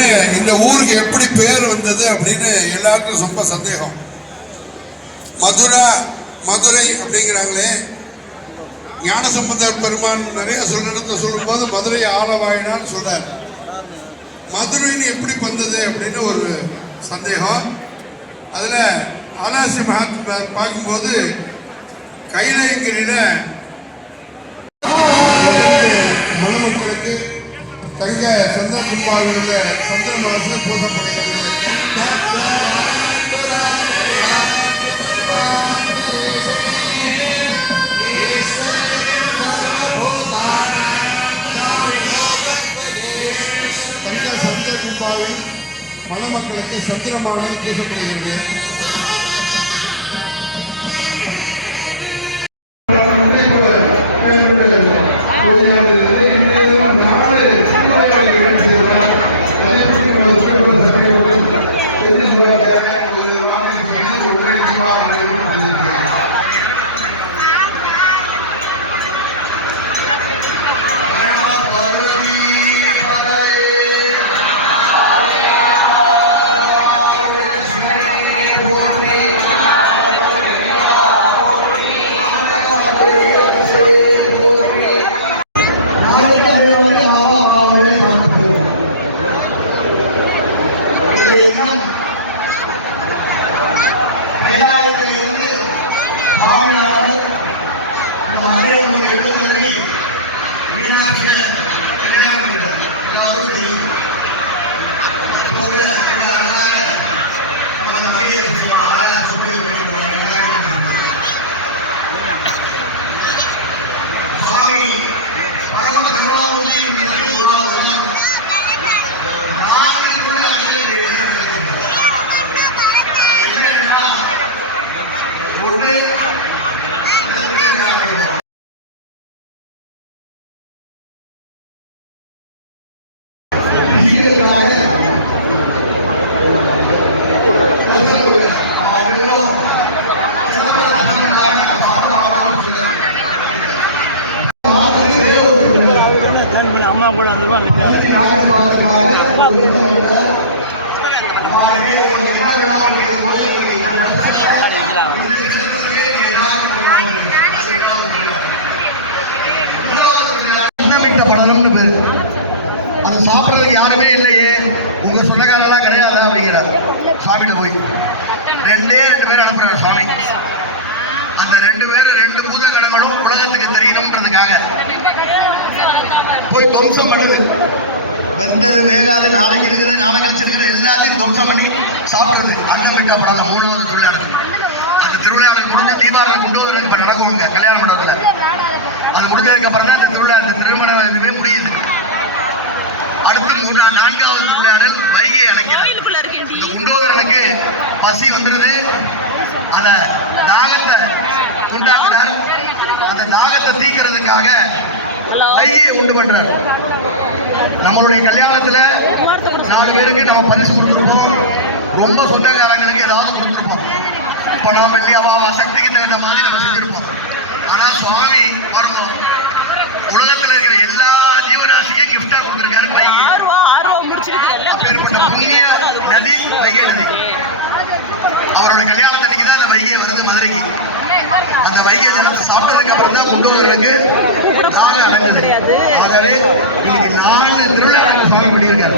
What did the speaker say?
அப்படின்னு இந்த ஊருக்கு எப்படி பேர் வந்தது அப்படின்னு எல்லாருக்கும் ரொம்ப சந்தேகம். மதுரை அப்படிங்கிறாங்களே, ஞானசம்பந்தர் பெருமான் நிறைய சொல்லிடத்த சொல்லும் போது மதுரை ஆலவாயினான்னு சொல்றார். மதுரைன்னு எப்படி வந்தது அப்படின்னு ஒரு சந்தேகம். அதுல ஆலாசி மகாத்மா பார்க்கும்போது கைலாயங்கிரியில மணமக்களுக்கு தங்க சந்த கும்பாவிலுள்ள சந்திர மாசு பூசப்படுகிறது. தங்க சந்திர கும்பாவில் மணமக்களுக்கு சந்திரமானது பூசப்படுகிறது. படலம்னு பேரு. அது சாப்பிட்றதுக்கு யாருமே இல்லையே, உங்க சொந்தக்காரெல்லாம் கிடையாது அப்படிங்கிறார் சுவாமிகிட்ட போய். ரெண்டு பேர் அனுப்புறாரு சுவாமி. அந்த 2 பேரும் 2 பூத கணங்களும் உலகத்துக்கு தெரியணும்ன்றதுக்காக போய் துவம்சம் பண்ணுது. எல்லாத்தையும் துவம்சம் பண்ணி சாப்பிடுறது. அன்னம் விட்டா படம் 3வது திருவிழாடு. அந்த திருவிழாவில் முடிஞ்சு தீபாவளி குண்டோதரன் இப்ப நடக்குவாங்க கல்யாண மண்டபத்துல. அது முடிஞ்சதுக்கு அப்புறம் தான் இந்த திருவிழா, இந்த திருமண இதுவே முடியுது. அடுத்து 4வது திருவிழாடல் வைகை அணைக்கிறார். இந்த குண்டோதரனுக்கு பசி வந்துருது. அந்த தாகத்தை உண்டாக்குறார். அந்த தாகத்தை தீக்கிறதுக்காக வைகையை உண்டு பண்றார். நம்மளுடைய கல்யாணத்துல 4 பேருக்கு நம்ம பரிசு கொடுத்துருப்போம். ரொம்ப சொந்தக்காரங்களுக்கு ஏதாவது கொடுத்துருப்போம். பணம் வெள்ளி அவாவா சக்திக்கு தகுந்த மாதிரி நம்ம செஞ்சிருப்போம். ஆனா சுவாமி பாருங்க, உலகத்துல இருக்கிற எல்லா ஜீவராசிக்கும் கிஃப்டா கொடுத்திருக்காரு. அப்பேற்பட்ட புண்ணிய நதி வைகை நதி. அவரோட கல்யாணத்தன்னைக்கு தான் அந்த வைகை வருது மதுரைக்கு. அந்த வைகை ஜலத்தை சாப்பிட்டதுக்கு அப்புறம் தான் குண்டோதரனுக்கு தாகம் அடைஞ்சது. ஆகவே இன்னைக்கு 4 திருவிழா சுவாமி பண்ணியிருக்காரு.